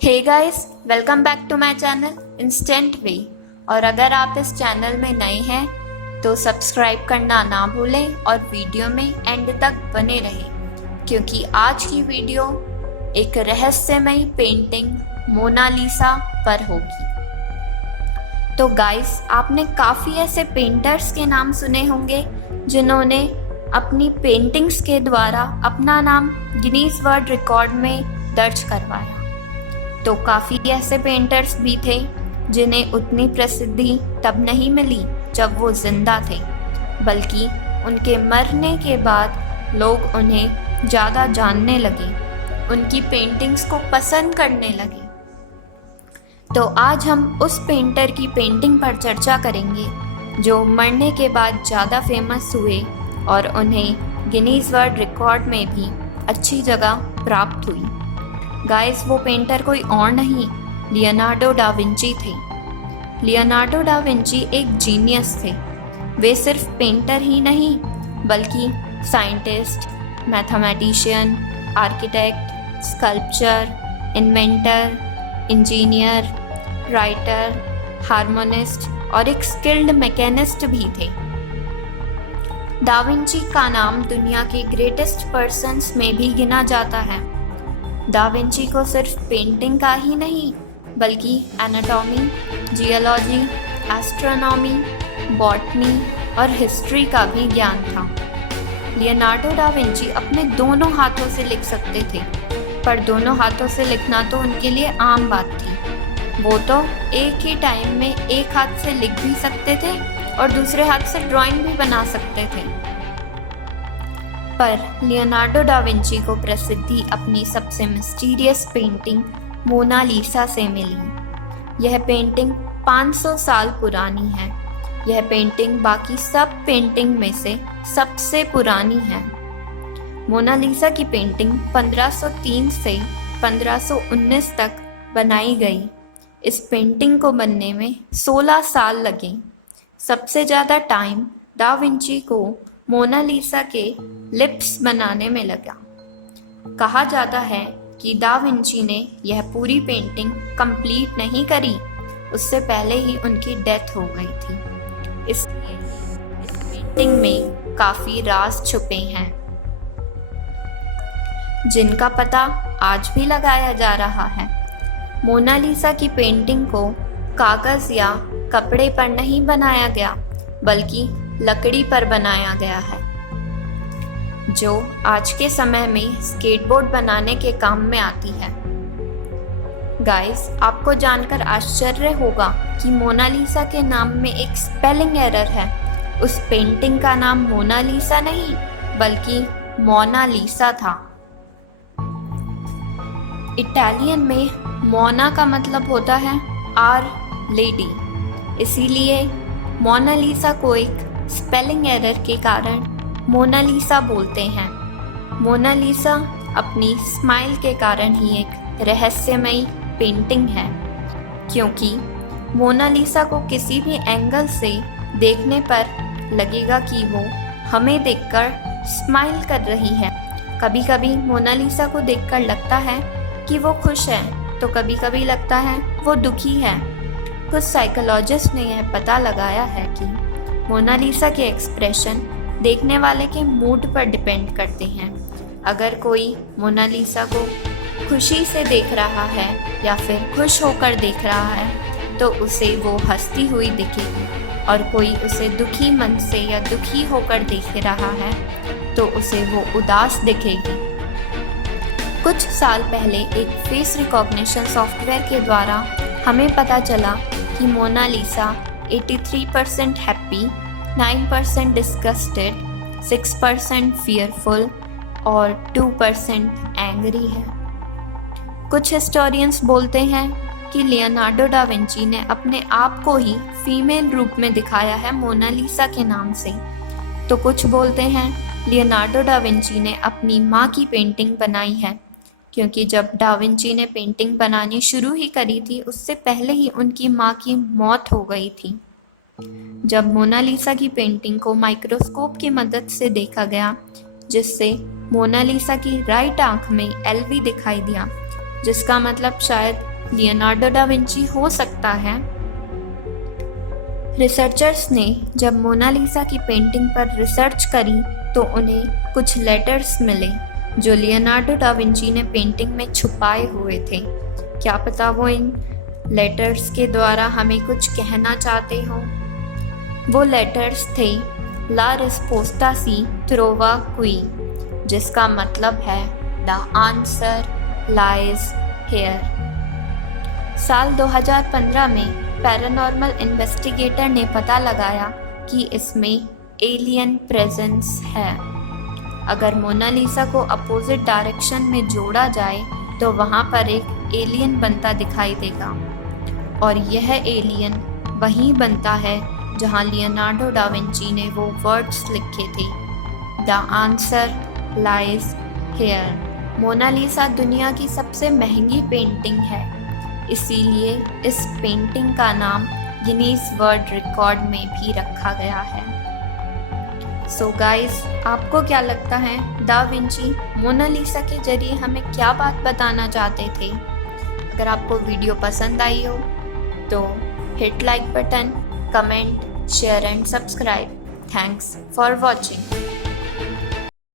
Hey guys, welcome back to my channel instant way. और अगर आप इस चैनल में नए हैं तो सब्सक्राइब करना ना भूलें और वीडियो में एंड तक बने रहें, क्योंकि आज की वीडियो एक रहस्यमयी पेंटिंग मोनालिसा पर होगी। तो गाइस, आपने काफ़ी ऐसे पेंटर्स के नाम सुने होंगे जिन्होंने अपनी पेंटिंग्स के द्वारा अपना नाम गिनीज वर्ल्ड रिकॉर्ड में दर्ज करवाया। तो काफ़ी ऐसे पेंटर्स भी थे जिन्हें उतनी प्रसिद्धि तब नहीं मिली जब वो जिंदा थे, बल्कि उनके मरने के बाद लोग उन्हें ज़्यादा जानने लगे, उनकी पेंटिंग्स को पसंद करने लगे। तो आज हम उस पेंटर की पेंटिंग पर चर्चा करेंगे जो मरने के बाद ज़्यादा फेमस हुए और उन्हें गिनीज वर्ल्ड रिकॉर्ड में भी अच्छी जगह प्राप्त हुई। गाइस, वो पेंटर कोई और नहीं, लियोनार्डो डा विंची थे। लियोनार्डो डा विंची एक जीनियस थे। वे सिर्फ पेंटर ही नहीं बल्कि scientist, mathematician, architect, sculpture, inventor, engineer, writer, harmonist और एक स्किल्ड मैकेनिस्ट भी थे। डा विंची का नाम दुनिया के ग्रेटेस्ट पर्सन्स में भी गिना जाता है। डा विंची को सिर्फ पेंटिंग का ही नहीं बल्कि एनाटॉमी, जियोलॉजी, एस्ट्रोनॉमी, बॉटनी और हिस्ट्री का भी ज्ञान था। लियोनार्डो डा विंची अपने दोनों हाथों से लिख सकते थे, पर दोनों हाथों से लिखना तो उनके लिए आम बात थी। वो तो एक ही टाइम में एक हाथ से लिख भी सकते थे और दूसरे हाथ से ड्राइंग भी बना सकते थे। पर लियोनार्डो डा विंची को प्रसिद्धि अपनी सबसे मिस्टीरियस पेंटिंग मोनालिसा से मिली। यह पेंटिंग 500 साल पुरानी है। यह पेंटिंग बाकी सब पेंटिंग में से सबसे पुरानी है। मोनालिसा की पेंटिंग 1503 से 1519 तक बनाई गई। इस पेंटिंग को बनने में 16 साल लगे। सबसे ज़्यादा टाइम डा विंची को मोनालिसा के लिप्स बनाने में लगा। कहा जाता है कि डा विंची ने यह पूरी पेंटिंग कंप्लीट नहीं करी, उससे पहले ही उनकी डेथ हो गई थी। इसलिए इस पेंटिंग में काफ़ी राज छुपे हैं जिनका पता आज भी लगाया जा रहा है। मोनालिसा की पेंटिंग को कागज़ या कपड़े पर नहीं बनाया गया बल्कि लकड़ी पर बनाया गया है, जो आज के समय में स्केटबोर्ड बनाने के काम में आती है। गाइस, आपको जानकर आश्चर्य होगा कि मोनालिसा के नाम में एक स्पेलिंग एरर है। उस पेंटिंग का नाम मोनालिसा नहीं बल्कि मोनालिसा था। इटालियन में मोना का मतलब होता है आर लेडी, इसीलिए मोनालिसा को एक स्पेलिंग एरर के कारण मोनालिसा बोलते हैं। मोनालिसा अपनी स्माइल के कारण ही एक रहस्यमयी पेंटिंग है, क्योंकि मोनालिसा को किसी भी एंगल से देखने पर लगेगा कि वो हमें देखकर स्माइल कर रही है। कभी कभी मोनालिसा को देखकर लगता है कि वो खुश है, तो कभी कभी लगता है वो दुखी है। कुछ साइकोलॉजिस्ट ने यह पता लगाया है कि मोनालिसा के एक्सप्रेशन देखने वाले के मूड पर डिपेंड करते हैं। अगर कोई मोनालिसा को खुशी से देख रहा है या फिर खुश होकर देख रहा है तो उसे वो हंसती हुई दिखेगी, और कोई उसे दुखी मन से या दुखी होकर देख रहा है तो उसे वो उदास दिखेगी। कुछ साल पहले एक फेस रिकॉग्निशन सॉफ्टवेयर के द्वारा हमें पता चला कि मोनालिसा 83% हैप्पी, 9% डिस्गस्टेड, 6% फियरफुल और 2% एंग्री है। कुछ हिस्टोरियंस बोलते हैं कि लियोनार्डो डा विंची ने अपने आप को ही फीमेल रूप में दिखाया है मोनालिसा के नाम से, तो कुछ बोलते हैं लियोनार्डो डा विंची ने अपनी माँ की पेंटिंग बनाई है, क्योंकि जब डा विंची ने पेंटिंग बनानी शुरू ही करी थी उससे पहले ही उनकी माँ की मौत हो गई थी। जब मोनालिसा की पेंटिंग को माइक्रोस्कोप की मदद से देखा गया, जिससे मोनालिसा की राइट आंख में एलवी दिखाई दिया, जिसका मतलब शायद लियोनार्डो डा विंची हो सकता है? रिसर्चर्स ने जब मोनालिसा की पेंटिंग पर रिसर्च करी तो उन्हें कुछ लेटर्स मिले जो लियोनार्डो डा विंची ने पेंटिंग में छुपाए हुए थे। क्या पता वो इन लेटर्स के द्वारा हमें कुछ कहना चाहते हो। वो लेटर्स थे ला रिस्पोस्टा सी ट्रोवा क्वी, जिसका मतलब है द आंसर लाइज हियर। साल 2015 में पैरानॉर्मल इन्वेस्टिगेटर ने पता लगाया कि इसमें एलियन प्रेजेंस है। अगर मोनालिसा को अपोजिट डायरेक्शन में जोड़ा जाए तो वहाँ पर एक एलियन बनता दिखाई देगा, और यह एलियन वहीं बनता है जहाँ लियोनार्डो डा विंची ने वो वर्ड्स लिखे थे, the answer lies here. Mona Lisa दुनिया की सबसे महंगी पेंटिंग है, इसीलिए इस पेंटिंग का नाम गिनीज वर्ल्ड रिकॉर्ड में भी रखा गया है। सो गाइस, आपको क्या लगता है दा विंची मोनालिसा के जरिए हमें क्या बात बताना चाहते थे? अगर आपको वीडियो पसंद आई हो तो hit like button, comment, share and subscribe. Thanks for watching.